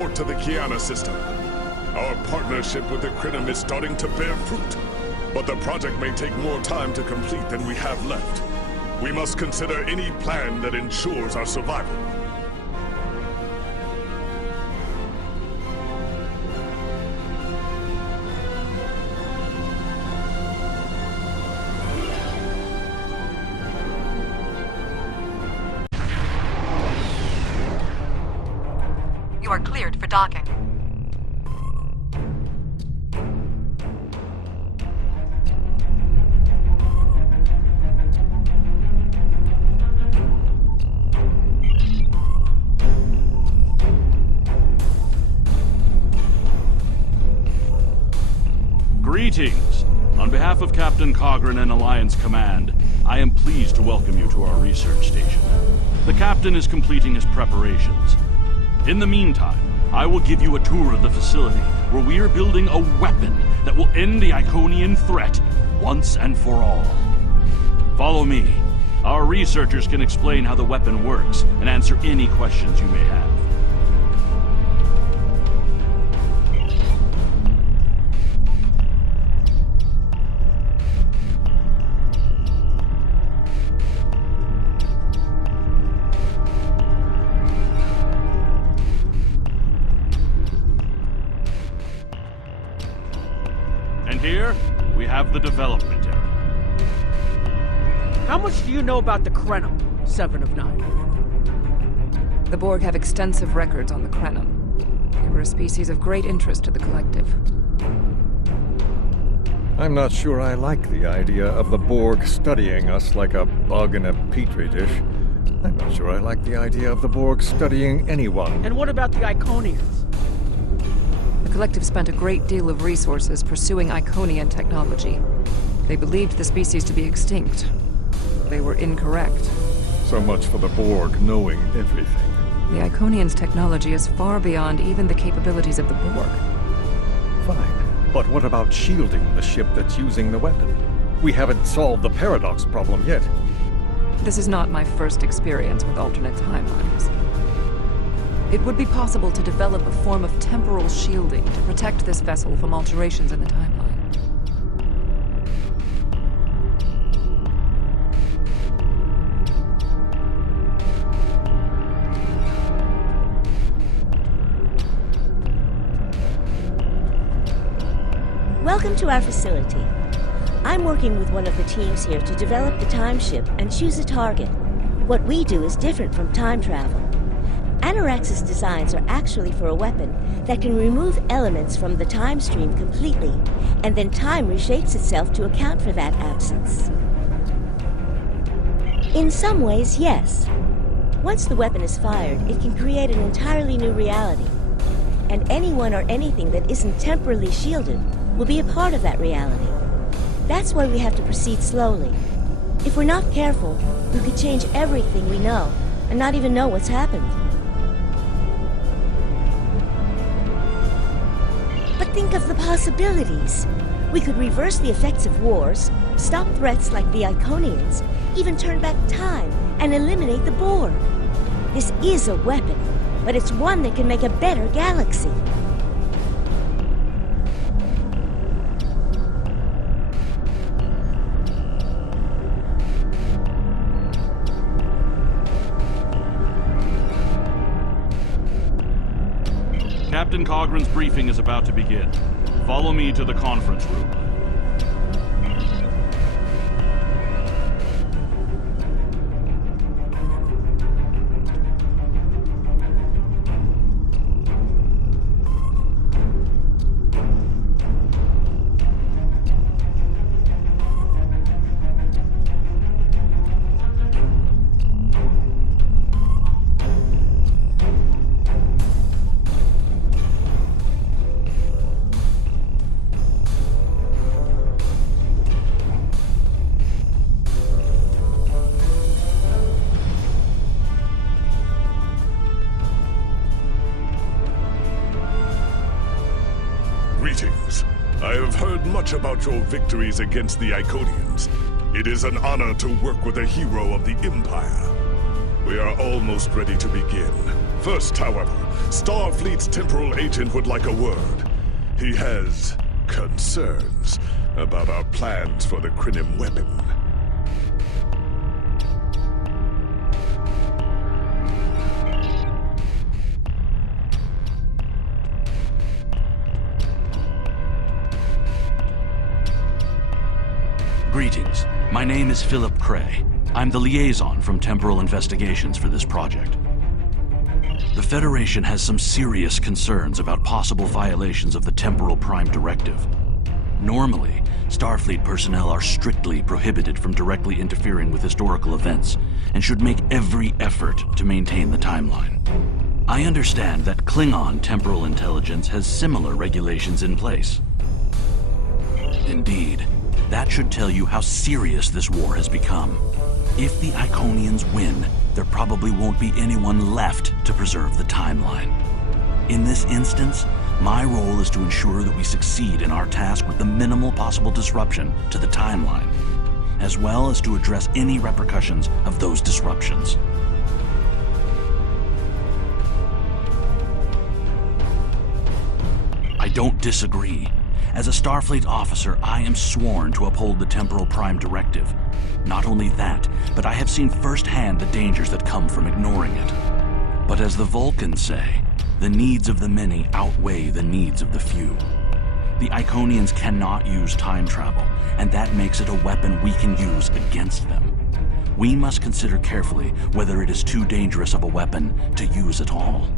To the Kiana system. Our partnership with the Klingon is starting to bear fruit, but the project may take more time to complete than we have left. We must consider any plan that ensures our survival. You are cleared for docking. Greetings! On behalf of Captain Cogran and Alliance Command, I am pleased to welcome you to our research station. The Captain is completing his preparations. In the meantime, I will give you a tour of the facility where we are building a weapon that will end the Iconian threat once and for all. Follow me. Our researchers can explain how the weapon works and answer any questions you may have. And here, we have the development area. How much do you know about the Krenum, 7 of 9? The Borg have extensive records on the Krenum. They were a species of great interest to the Collective. I'm not sure I like the idea of the Borg studying us like a bug in a petri dish. I'm not sure I like the idea of the Borg studying anyone. And what about the Iconians? The Collective spent a great deal of resources pursuing Iconian technology. They believed the species to be extinct. They were incorrect. So much for the Borg knowing everything. The Iconians' technology is far beyond even the capabilities of the Borg. Fine, but what about shielding the ship that's using the weapon? We haven't solved the paradox problem yet. This is not my first experience with alternate timelines. It would be possible to develop a form of temporal shielding to protect this vessel from alterations in the timeline. Welcome to our facility. I'm working with one of the teams here to develop the time ship and choose a target. What we do is different from time travel. Anorax's designs are actually for a weapon that can remove elements from the time stream completely, and then time reshapes itself to account for that absence. In some ways, yes. Once the weapon is fired, it can create an entirely new reality. And anyone or anything that isn't temporally shielded will be a part of that reality. That's why we have to proceed slowly. If we're not careful, we could change everything we know and not even know what's happened. But think of the possibilities. We could reverse the effects of wars, stop threats like the Iconians, even turn back time and eliminate the Borg. This is a weapon, but it's one that can make a better galaxy. Captain Cogran's briefing is about to begin. Follow me to the conference room. Greetings. I have heard much about your victories against the Iconians. It is an honor to work with a hero of the Empire. We are almost ready to begin. First, however, Starfleet's temporal agent would like a word. He has concerns about our plans for the Krynim weapon. Greetings. My name is Philip Cray. I'm the liaison from Temporal Investigations for this project. The Federation has some serious concerns about possible violations of the Temporal Prime Directive. Normally, Starfleet personnel are strictly prohibited from directly interfering with historical events and should make every effort to maintain the timeline. I understand that Klingon temporal intelligence has similar regulations in place. Indeed. That should tell you how serious this war has become. If the Iconians win, there probably won't be anyone left to preserve the timeline. In this instance, my role is to ensure that we succeed in our task with the minimal possible disruption to the timeline, as well as to address any repercussions of those disruptions. I don't disagree. As a Starfleet officer, I am sworn to uphold the Temporal Prime Directive. Not only that, but I have seen firsthand the dangers that come from ignoring it. But as the Vulcans say, the needs of the many outweigh the needs of the few. The Iconians cannot use time travel, and that makes it a weapon we can use against them. We must consider carefully whether it is too dangerous of a weapon to use at all.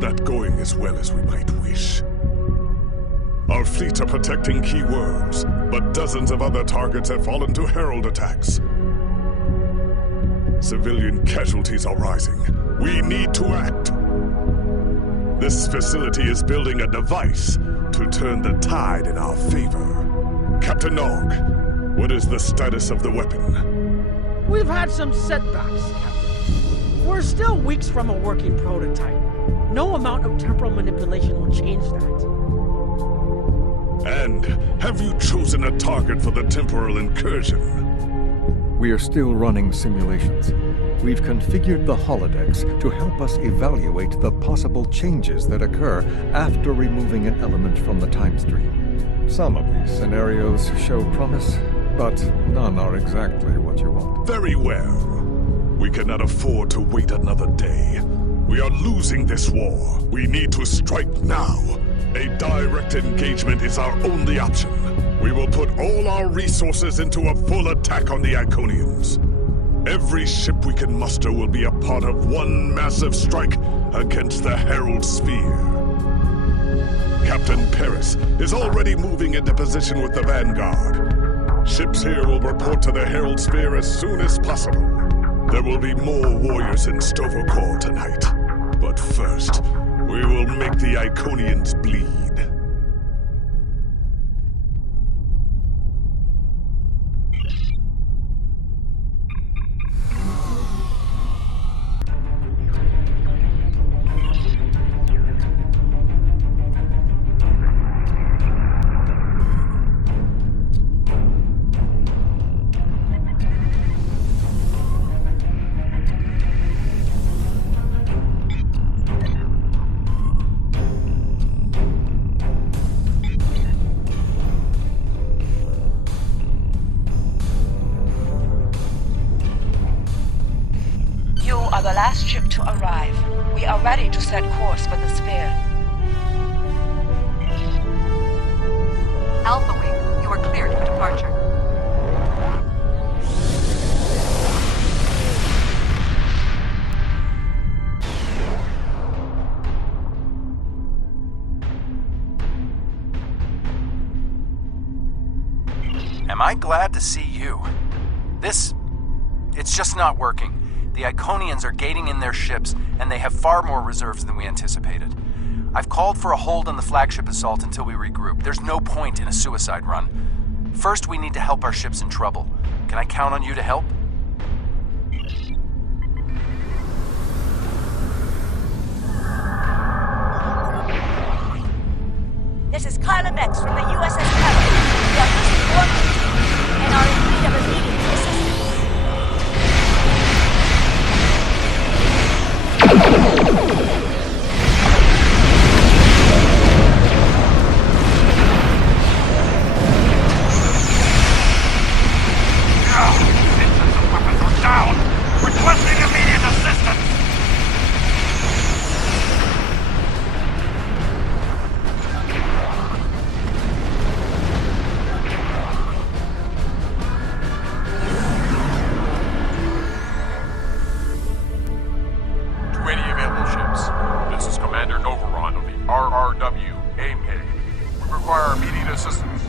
Not going as well as we might wish. Our fleets are protecting key worlds, but dozens of other targets have fallen to Herald attacks. Civilian casualties are rising. We need to act. This facility is building a device to turn the tide in our favor. Captain Nog, what is the status of the weapon? We've had some setbacks, Captain. We're still weeks from a working prototype. No amount of temporal manipulation will change that. And have you chosen a target for the temporal incursion? We are still running simulations. We've configured the holodecks to help us evaluate the possible changes that occur after removing an element from the time stream. Some of these scenarios show promise, but none are exactly what you want. Very well. We cannot afford to wait another day. We are losing this war. We need to strike now. A direct engagement is our only option. We will put all our resources into a full attack on the Iconians. Every ship we can muster will be a part of one massive strike against the Herald Sphere. Captain Paris is already moving into position with the Vanguard. Ships here will report to the Herald Sphere as soon as possible. There will be more warriors in Stovall tonight. But first, we will make the Iconians bleed. The last ship to arrive. We are ready to set course for the sphere. Alpha Wing, you are cleared for departure. Am I glad to see you? It's just not working. The Iconians are gating in their ships, and they have far more reserves than we anticipated. I've called for a hold on the flagship assault until we regroup. There's no point in a suicide run. First, we need to help our ships in trouble. Can I count on you to help? This is Carla Bex from the USS Terror. We are losing warning and are in need of immediate assistance. Engines and weapons are down! Requesting immediate assistance! Require immediate assistance.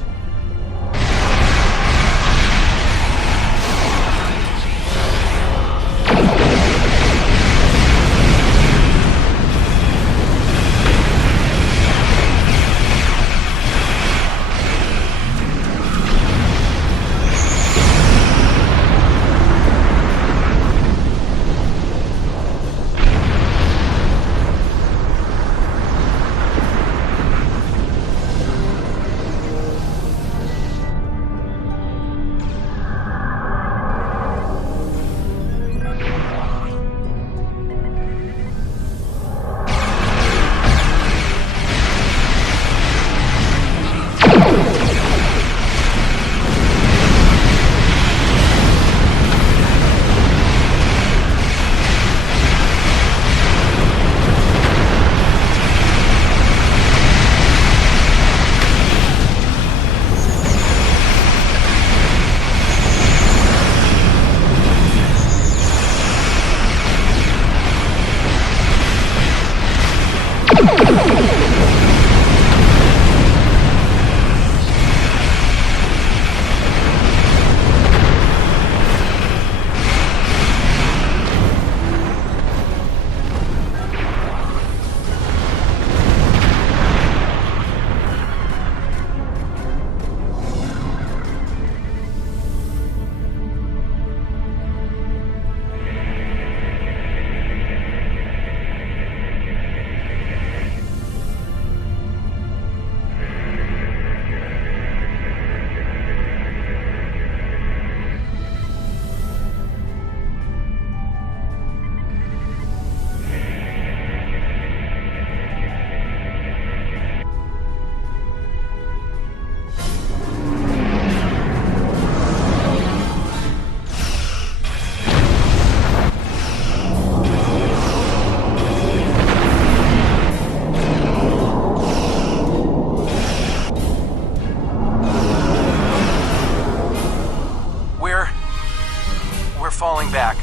Falling back.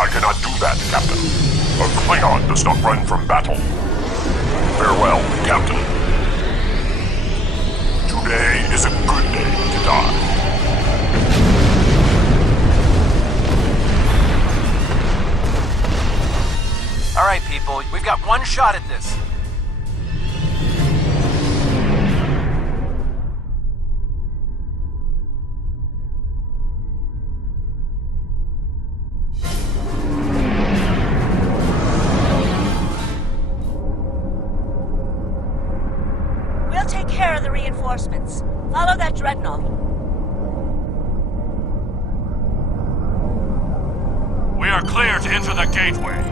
I cannot do that, Captain. A Klingon does not run from battle. Farewell, Captain. Today is a good day to die. All right, people, we've got one shot at this. Take care of the reinforcements. Follow that dreadnought. We are clear to enter the gateway.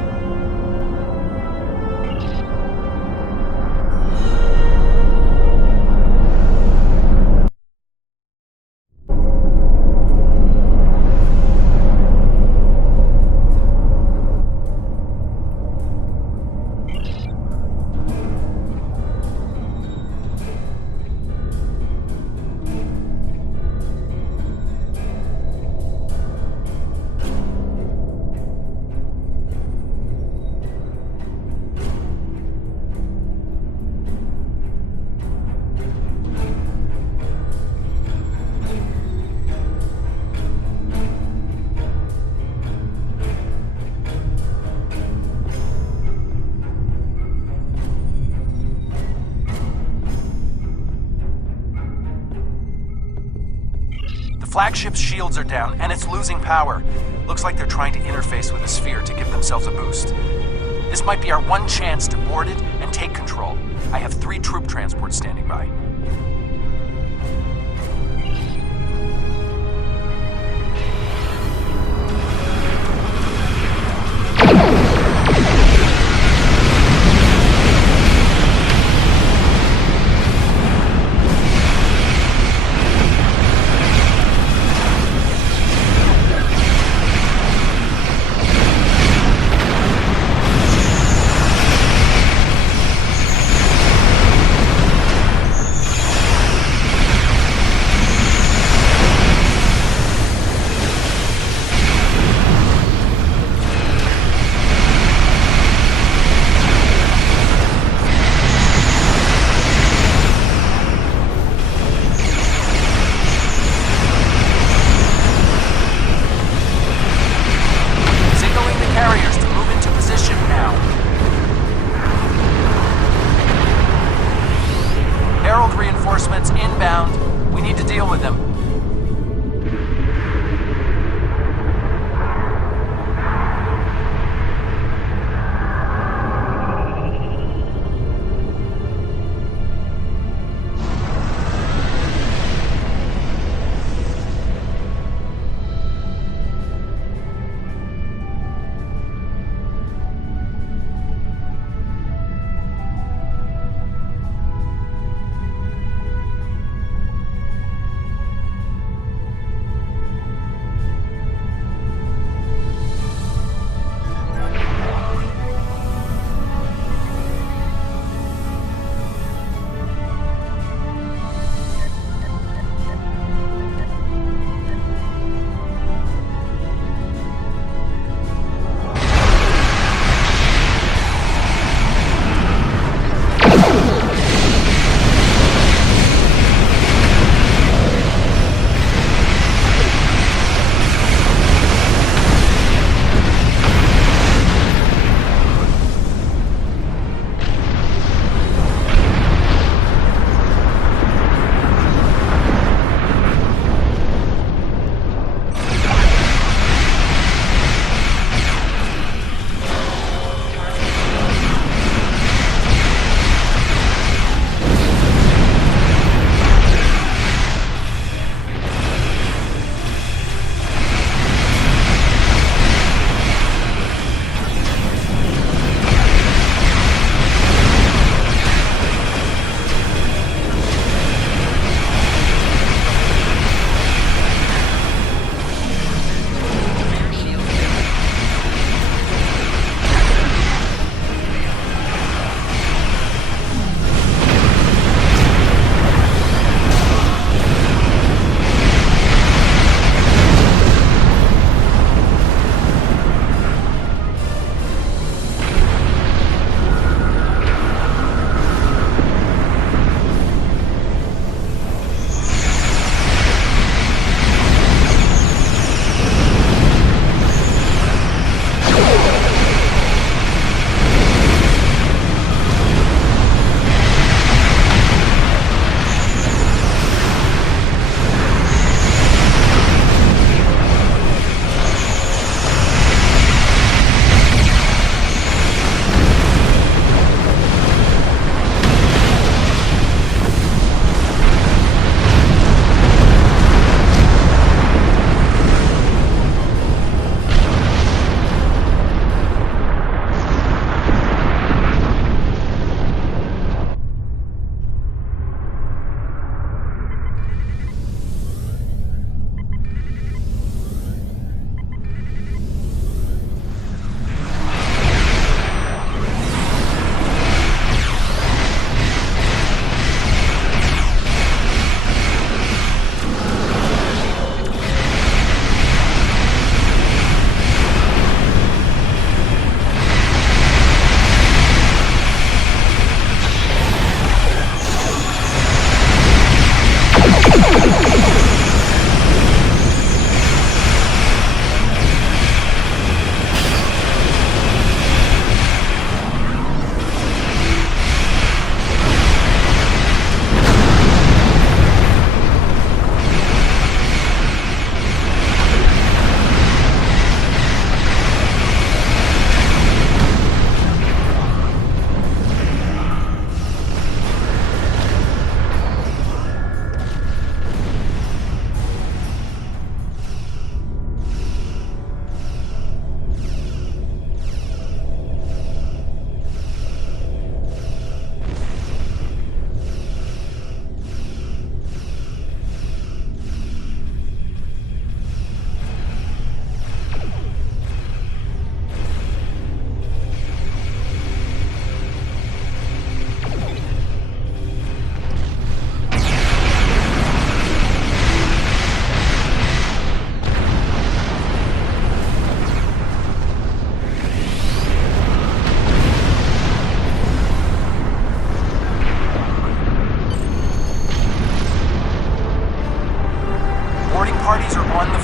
flagship's shields are down, and it's losing power. Looks like they're trying to interface with the sphere to give themselves a boost. This might be our one chance to board it and take control. I have 3 troop transports standing by.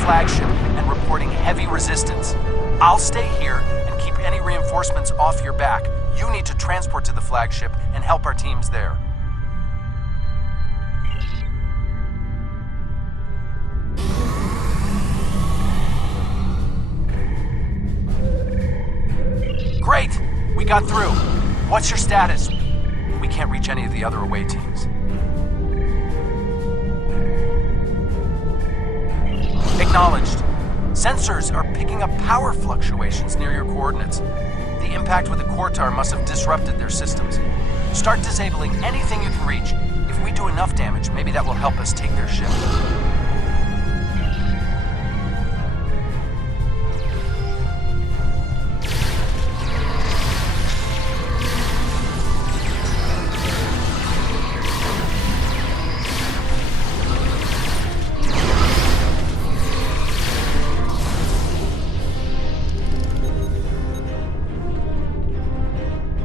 flagship and reporting heavy resistance. I'll stay here and keep any reinforcements off your back. You need to transport to the flagship and help our teams there. Great! We got through. What's your status? We can't reach any of the other away teams. Acknowledged. Sensors are picking up power fluctuations near your coordinates. The impact with the Quartar must have disrupted their systems. Start disabling anything you can reach. If we do enough damage, maybe that will help us take their ship.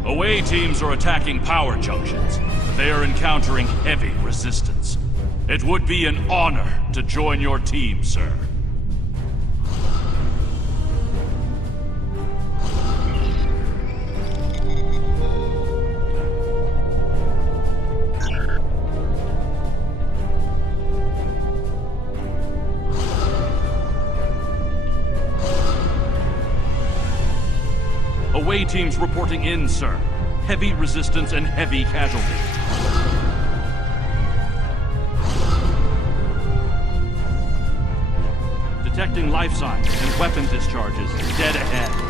Away teams are attacking power junctions, but they are encountering heavy resistance. It would be an honor to join your team, sir. Away teams reporting in, sir. Heavy resistance and heavy casualties. Detecting life signs and weapon discharges dead ahead.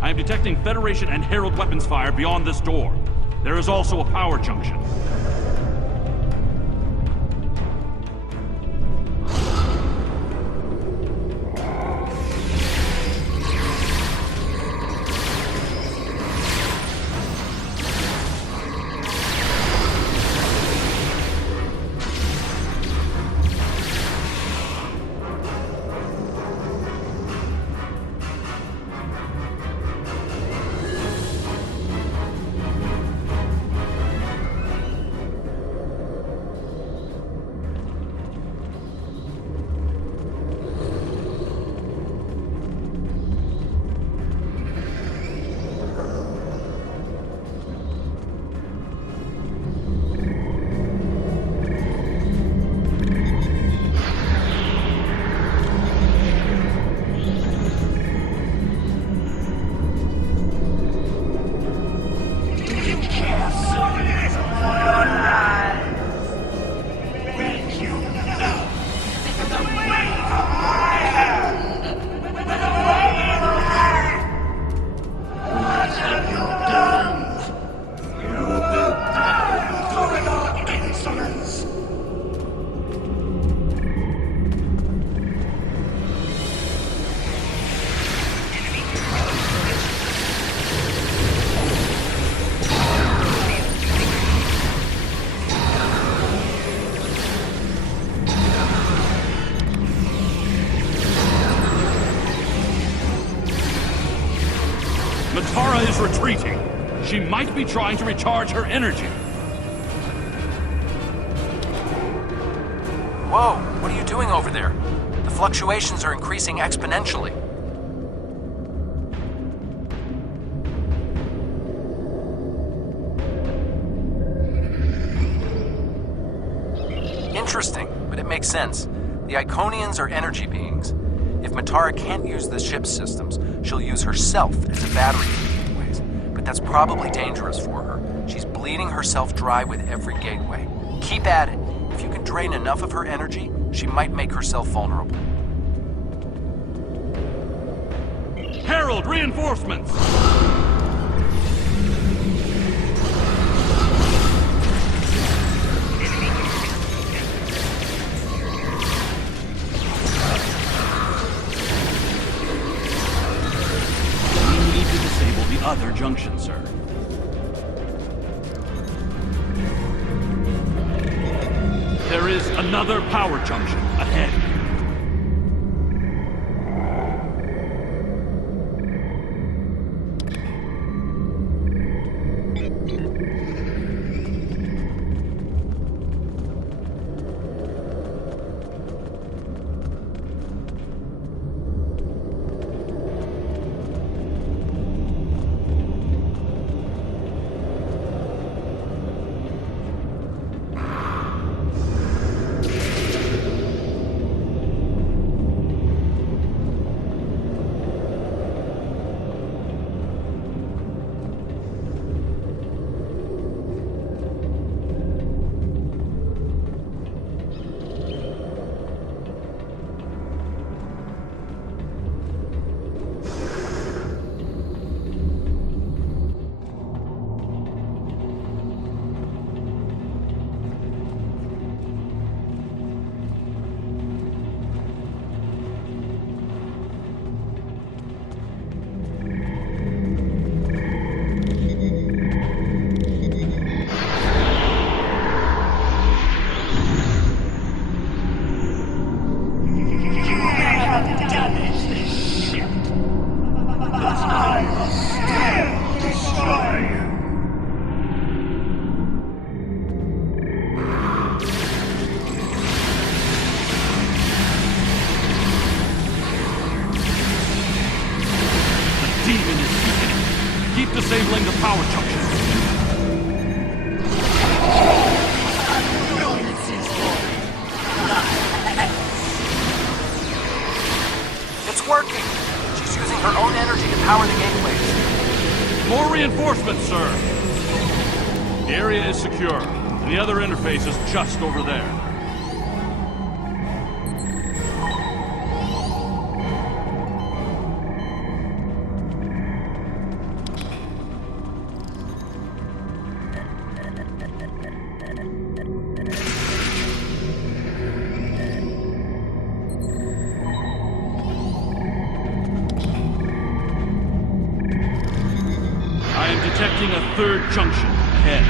I am detecting Federation and Herald weapons fire beyond this door. There is also a power junction. Matara is retreating. She might be trying to recharge her energy. Whoa, what are you doing over there? The fluctuations are increasing exponentially. Interesting, but it makes sense. The Iconians are energy beings. If Matara can't use the ship's systems, she'll use herself as a battery for gateways. But that's probably dangerous for her. She's bleeding herself dry with every gateway. Keep at it. If you can drain enough of her energy, she might make herself vulnerable. Herald, reinforcements! Another power junction ahead. Keep disabling the power junction. It's working! She's using her own energy to power the gateways. More reinforcements, sir. The area is secure, and the other interface is just over there. Detecting a third junction ahead.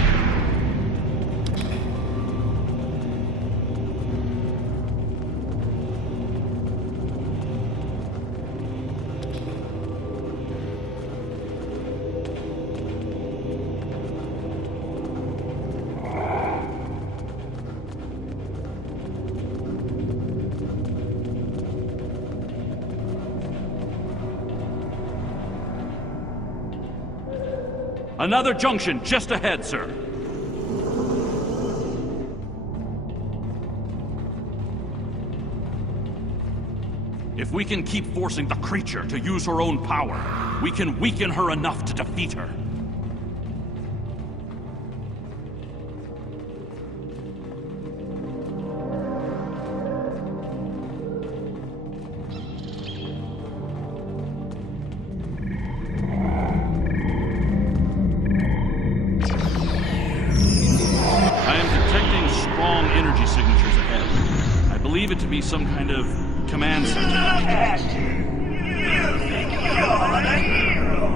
Another junction just ahead, sir. If we can keep forcing the creature to use her own power, we can weaken her enough to defeat her. I believe it to be some kind of command center. You think you're the hero?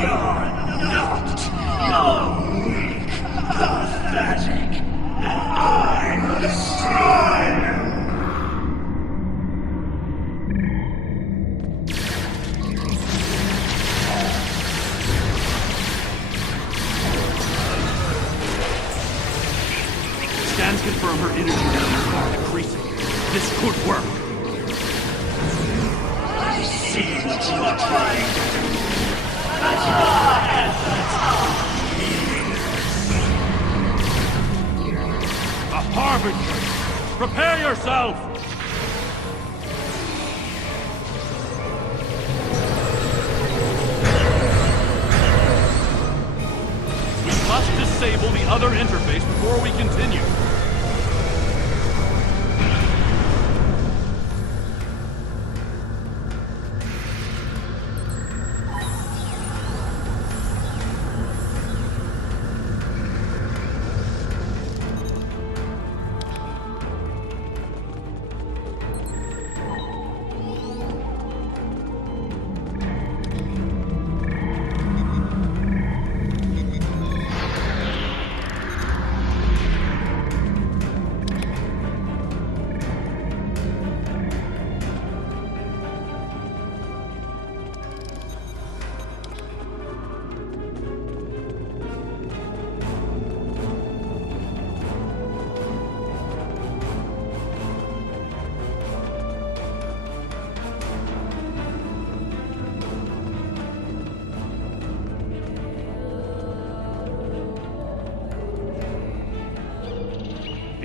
You're not. You're weak, pathetic, and I'm the destroyer. Scans confirm her energy levels are decreasing. This could work. I see what you are trying to do. But I have the time. A harbinger! Prepare yourself! We must disable the other interface before we continue.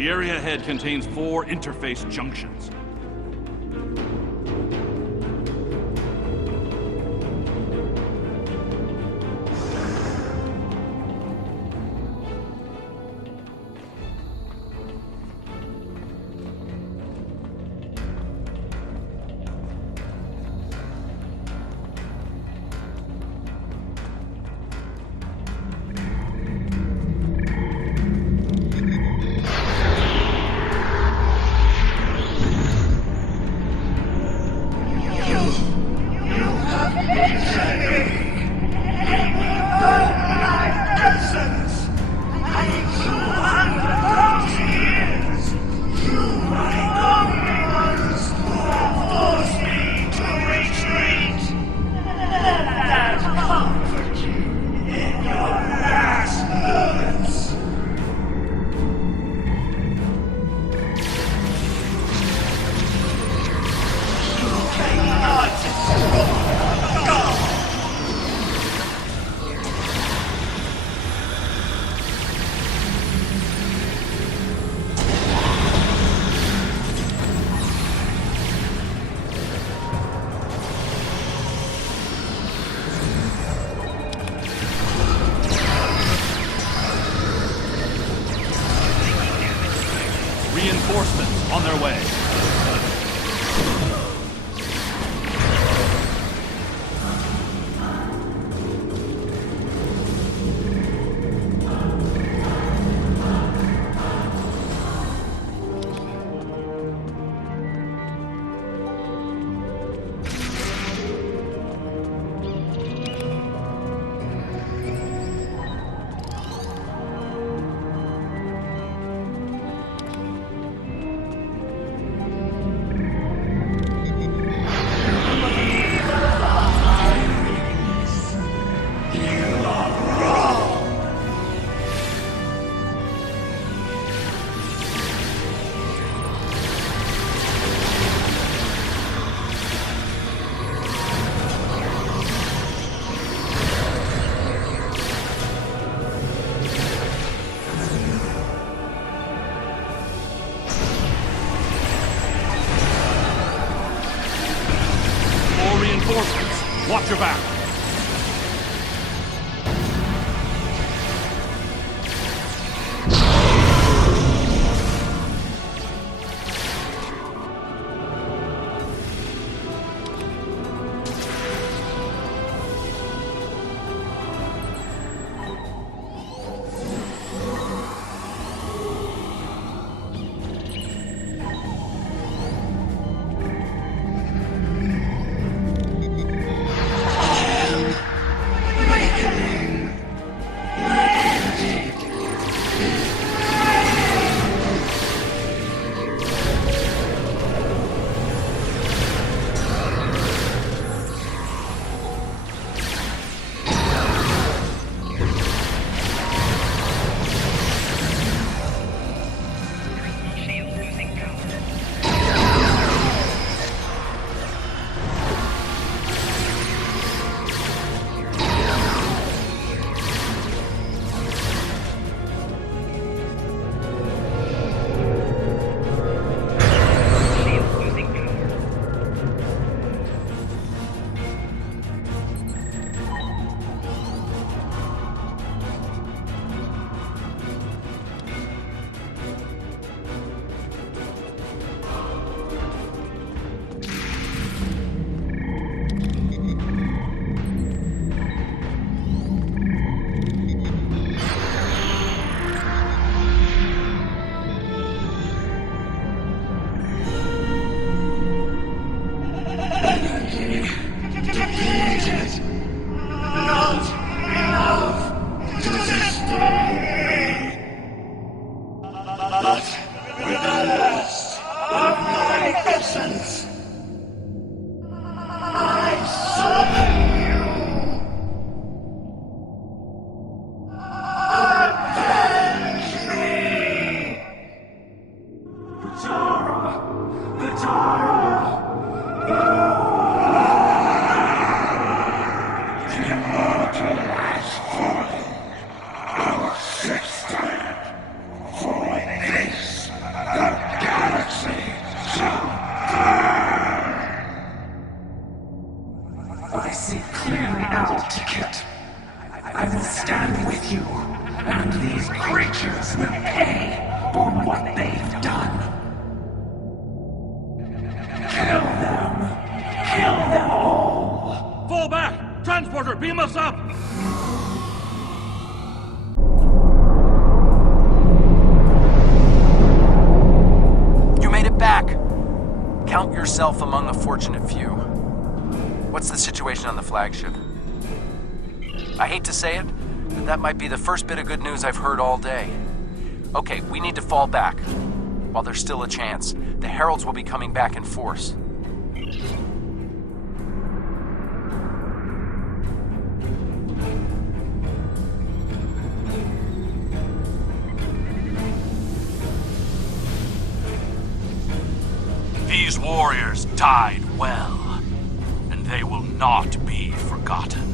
The area ahead contains 4 interface junctions. Reinforcements on their way. Reinforcements. Watch your back. And these creatures will pay for what they've done. Kill them. Kill them all. Fall back! Transporter, beam us up! You made it back! Count yourself among a fortunate few. What's the situation on the flagship? I hate to say it, but that might be the first bit of good news I've heard all day. Okay, we need to fall back. While there's still a chance, the Heralds will be coming back in force. These warriors died well, and they will not be forgotten.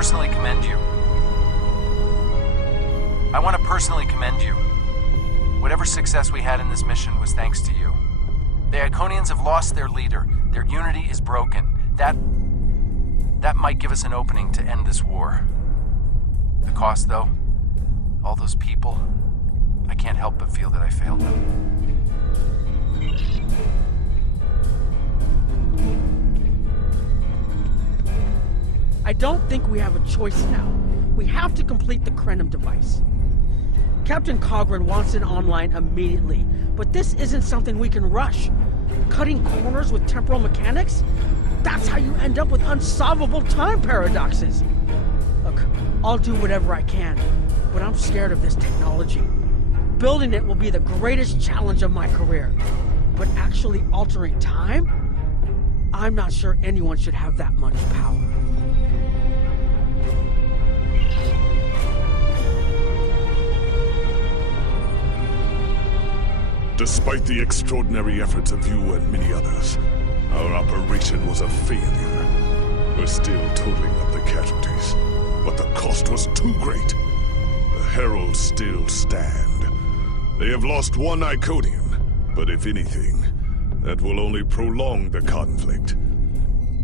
personally commend you. I want to personally commend you. Whatever success we had in this mission was thanks to you. The Iconians have lost their leader. Their unity is broken. That might give us an opening to end this war. The cost, though? All those people? I can't help but feel that I failed them. I don't think we have a choice now. We have to complete the Krenim device. Captain Cogran wants it online immediately, but this isn't something we can rush. Cutting corners with temporal mechanics? That's how you end up with unsolvable time paradoxes. Look, I'll do whatever I can, but I'm scared of this technology. Building it will be the greatest challenge of my career. But actually altering time? I'm not sure anyone should have that much power. Despite the extraordinary efforts of you and many others, our operation was a failure. We're still totaling up the casualties, but the cost was too great. The Heralds still stand. They have lost one Iconian, but if anything, that will only prolong the conflict.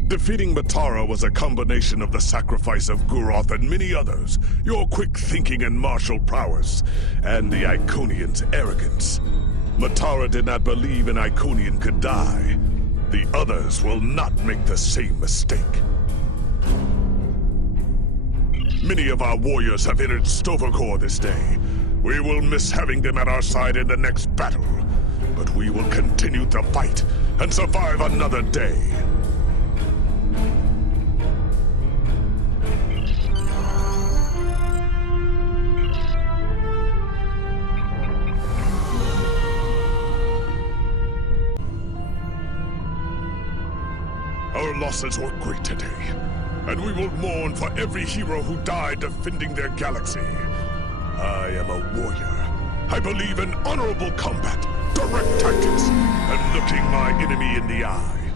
Defeating Matara was a combination of the sacrifice of Guroth and many others, your quick thinking and martial prowess, and the Iconian's arrogance. Matara did not believe an Iconian could die. The others will not make the same mistake. Many of our warriors have entered Stovokor this day. We will miss having them at our side in the next battle. But we will continue to fight and survive another day. Our losses were great today, and we will mourn for every hero who died defending their galaxy. I am a warrior. I believe in honorable combat, direct tactics, and looking my enemy in the eye.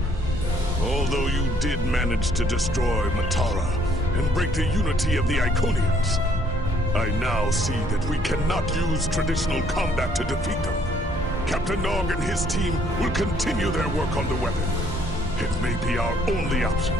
Although you did manage to destroy Matara and break the unity of the Iconians, I now see that we cannot use traditional combat to defeat them. Captain Nog and his team will continue their work on the weapon. It may be our only option.